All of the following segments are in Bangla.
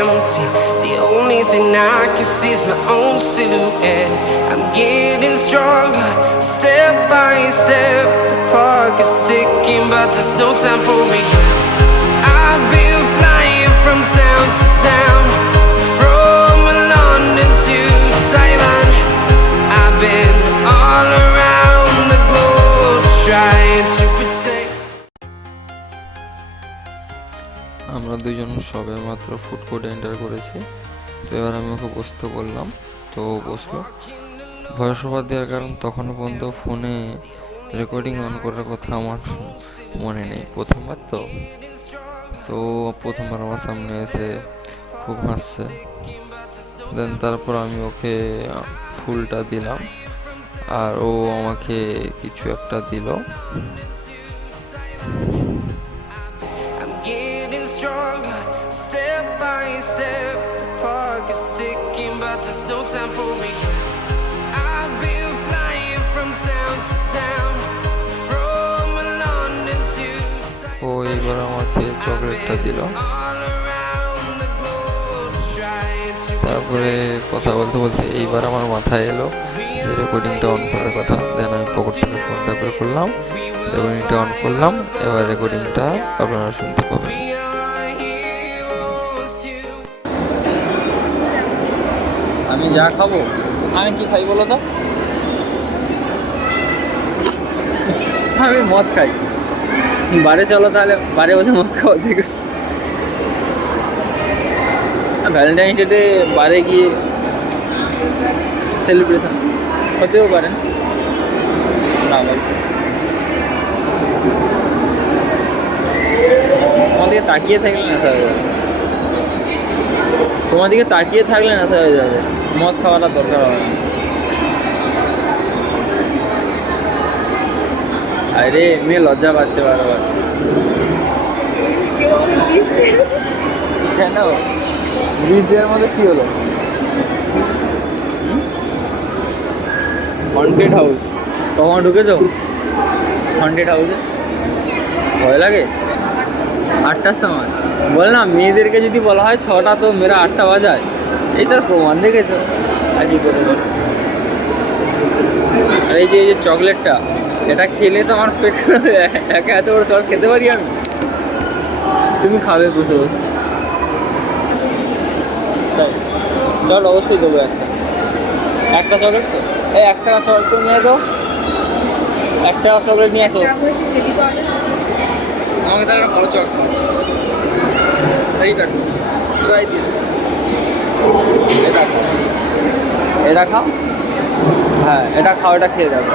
empty. The only thing I can see is my own silhouette. I'm getting stronger, step by step. The clock is ticking, but there's no time for regrets. I've been flying from town to town, from London to Taiwan. I've been all around the globe trying to protect. আমরা দুজন সবে মাত্র ফুড কোর্টে এন্টার করেছি। তো এবার আমি ওকে বসতে বললাম, তো বসলো। ভয়েস ওভার দেওয়ার কারণ তখনও পর্যন্ত ফোনে রেকর্ডিং অন করার কথা আমার মনে নেই, প্রথমবার তো প্রথমবার আমার সামনে এসে খুব হাসছে। দেন তারপর আমি ওকে ফুলটা দিলাম আর ও আমাকে কিছু একটা দিল। Stronger, step by step. The clock is ticking, but there's no time for regrets. I've been flying from town to town, from London to ও এবার আমাকে চকলেটটা দিল। তারপরে কথা বলতে বলতে এইবার আমার মাথায় এলো রেকর্ডিংটা অন করার কথা। দেন আমি পকেট থেকে ফোনটা বের করলাম, রেকর্ডিংটা অন করলাম। এবার রেকর্ডিংটা আপনারা শুনতে পাবেন। আমি যা খাবো, আমি কি খাই বলো তো? আমি মদ খাই। বারে চলো তাহলে, বারে বসে মদ খাওয়া দেখো। ভ্যালেন্টাইন্স ডেতে বারে গিয়ে সেলিব্রেশন হতেও পারেন না বলছে। তোমার দিকে তাকিয়ে থাকলে নেশা হয়ে যাবে, তোমার দিকে তাকিয়ে থাকলে নেশা হয়ে যাবে। মদ খাওয়াটা দরকার হবে না। আরে মেয়ে লজ্জা পাচ্ছে বারবার। কেন বিষ দেওয়ার মধ্যে কী হলো? হন্টেড হাউস কখনো ঢুকেছো? হন্টেড হাউসে ভয় লাগে? 8টার সময় বল না, মেয়েদেরকে যদি বলা হয় 6টা তো মেয়েরা 8টা বাজায়। এই তার প্রমাণ দেখেছো? আর কি করে বল। আর এই যে চকলেটটা, এটা খেলে তো আমার পেট একা এত বড় চকলেট খেতে পারি আমি? তুমি খাবে বসে বসে। চল অবশ্যই দেবো একটা চকলেট। তো এই 1 টাকা চকলেট তো নিয়ে দাও, 1 টাকা চকলেট নিয়ে আসো। আমাকে তাহলে একটা ভালো চকলেট খাওয়াচ্ছে। এইটা ট্রাই দিস, এটা খাও। হ্যাঁ এটা খাও, এটা খেয়ে যাবে।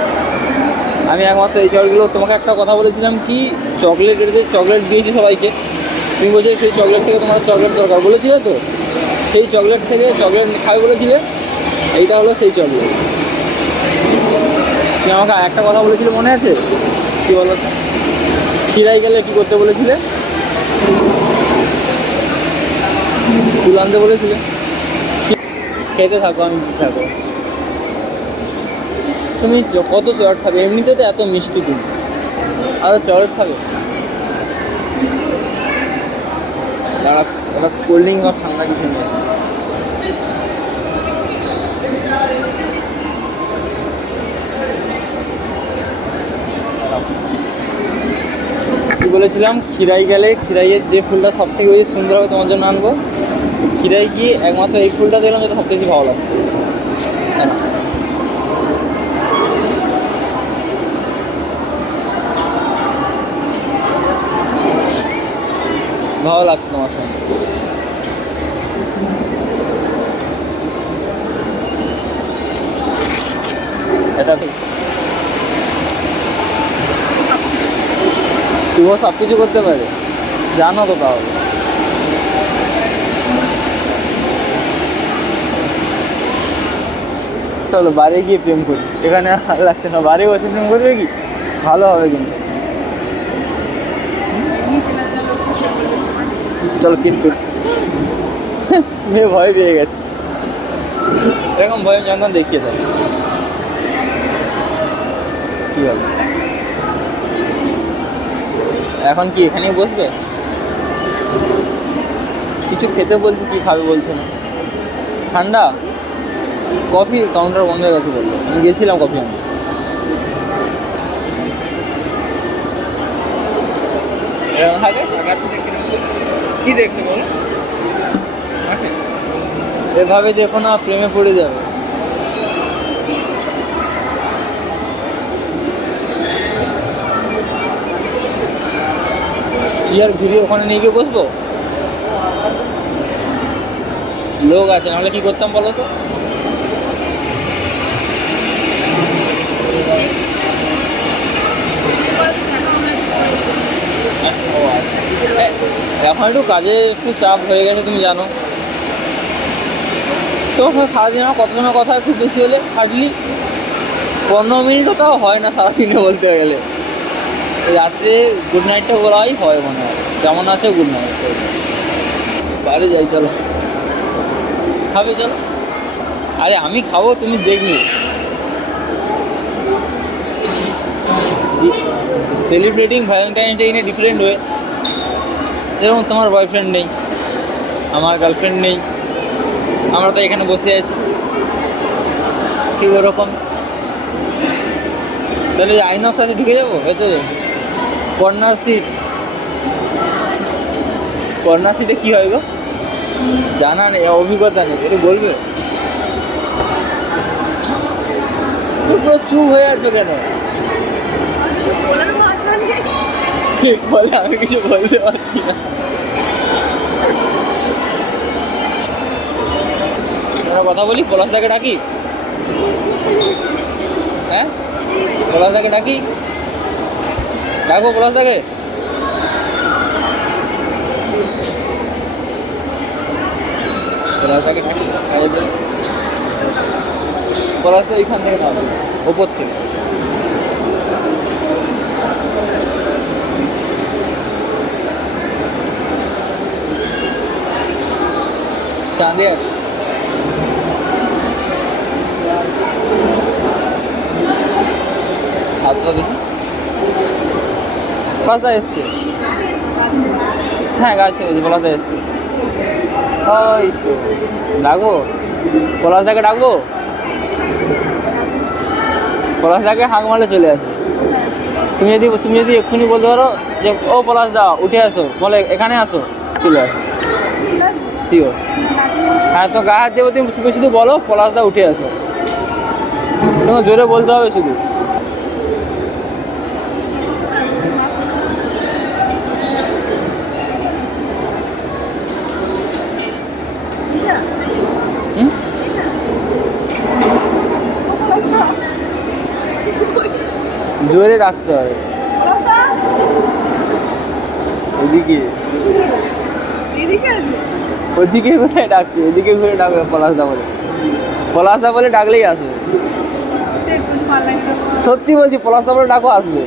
আমি একমাত্র এই চকলেটগুলো, তোমাকে একটা কথা বলেছিলাম কি, চকলেটের যে চকলেট দিয়েছি সবাইকে, তুমি বলছো সেই চকলেট থেকে তোমার চকলেট দরকার বলেছিলে, তো সেই চকলেট থেকে চকলেট খাবে বলেছিলে। এইটা হলো সেই চকলেট। তুমি আমাকে একটা কথা বলেছিলে মনে আছে? কী বলো? খিরাই গেলে কী করতে বলেছিলে? ফুল আনতে বলেছিলে। খেতে থাকো, আমি থাকো। তুমি কত চকলেট খাবে? এমনিতে তো এত মিষ্টি তুমি, আরও চকলেট খাবে? দাঁড়া, ওটা কোল্ড ড্রিঙ্ক বা ঠান্ডা কিছু নিয়ে আসবে। কি বলেছিলাম? খিরাই গেলে, খিরাইয়ের যে ফুলটা সব থেকে বেশি সুন্দর হবে তোমার জন্য আনবো। খিরাই গিয়ে একমাত্র এই ফুলটা দেখলাম যেটা সবথেকে বেশি ভালো লাগছে। ভালো লাগছে তোমার সঙ্গে। এটা ঠিক, শুভ সব কিছু করতে পারে, জানো তো? তাহলে চলো বাড়ি গিয়ে প্রেম করি। এখানে ভালো লাগছে না, বাড়ি বসে প্রেম করবে কি? ভালো হবে কিন্তু। চলো কিস করি। মেয়ে ভয় পেয়ে গেছে, এরকম ভয় যখন দেখিয়ে দেয়। কী হবে এখন? কি এখানেই বসবে? কিছু খেতে বলছি, কি খাবে বলছে না। ঠান্ডা কফি কাউন্টার বন্ধ হয়ে গেছে বললো, আমি গেছিলাম কফি আনতে। এরকম থাকে টাকা আছে দেখতে নেবো। কি দেখছো বলো? এভাবে দেখো না, প্রেমে পড়ে যাবে। চেয়ার ঘুরিয়ে ওখানে নিয়ে গিয়ে বসবো, লোক আছে, নাহলে কি করতাম বলো তো? ও আচ্ছা, এখন একটু কাজের একটু চাপ হয়ে গেছে তুমি জানো তো। সারাদিন আমার কত সময় কথা হয়, খুব বেশি হলে হার্ডলি 15 মিনিটও তাও হয় না সারাদিনে বলতে গেলে। রাত্রে গুড নাইটটা বলাই হয় মনে হয়, কেমন আছে গুড নাইট। বাইরে যাই চলো, খাবে চলো। আরে আমি খাবো, তুমি দেখবে। Celebrating Valentine's day in a different way. যেরকম তোমার বয়ফ্রেন্ড নেই, আমার গার্লফ্রেন্ড নেই, আমরা তো এখানে বসে আছি, ঠিক ওরকম। তাহলে আইনক্স আছে, ঢুকে যাবো ভেতরে। কর্নার সিট, কর্নার সিটে কী হয় গো? জানা নেই, অভিজ্ঞতা নেই, একটু বলবে? তো চুপ হয়ে আছো কেন? বলে আমি কিছু বলতে পারছি না। আমরা কথা বলি, পলাশদাকে ডাকি। হ্যাঁ, পলাশদাকে ডাকি, ডাকবো পলাশদাকে। পলাশদাকে ডাকি, পলাশ তো এইখান থেকে নামবে, ওপর থেকে। চাঁদে আছে, হাতটা দেখি। পলাশদা এসছে, হ্যাঁ গাছে বলছি, পলাশদা এসছে। ওই তো ডাকবো, পলাশদাকে ডাকবো। পলাশদাকে হাঁক মারলে চলে আসে। তুমি যদি এক্ষুনি বলতে পারো যে ও পলাশদা উঠে আসো, বলে এখানে আসো, চলে আসো শিওর। হ্যাঁ, তো গায়ে হাত দেবো, তুমি শুধু বলো পলাশদা উঠে আসো, তোমাকে জোরে বলতে হবে শুধু। জোরে রাখতে হবে। ওদিকে কোথায় ডাকছে, এদিকে ঘুরে ডাকবে পলাশদা বলে। পলাশদা বলে ডাকলেই আসবে, সত্যি বলছি, পলাশদা বলে ডাকো আসবে।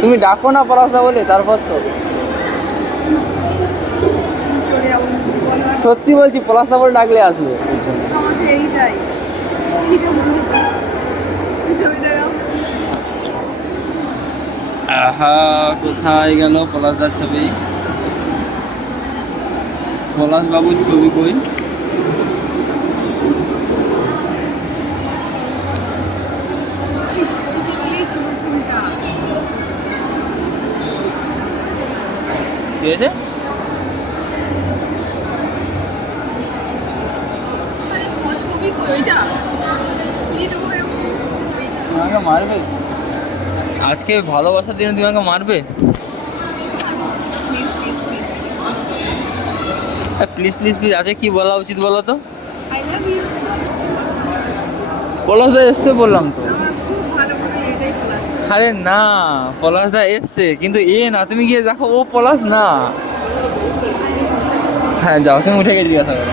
তুমি ডাকো না পলাশদা বলে, তারপর তো। সত্যি বলছি, পলাশদা বলে ডাকলে আসবে। আহা, কোথায় গেল পলাশদার ছবি? পলাশ বাবুর ছবি কই? কি হয়েছে? তোমাকে মারবে আজকে? ভালোবাসার দিনে তুমি আমাকে মারবে? প্লিজ প্লিজ প্লিজ, আজকে কি বলা উচিত বলো তো? পলাশদা এসছে বললাম তো। আরে না, পলাশদা এসছে, কিন্তু এ না, তুমি গিয়ে দেখো ও পলাশ না। হ্যাঁ যাও, তুমি উঠে গিয়ে জিজ্ঞাসা করো।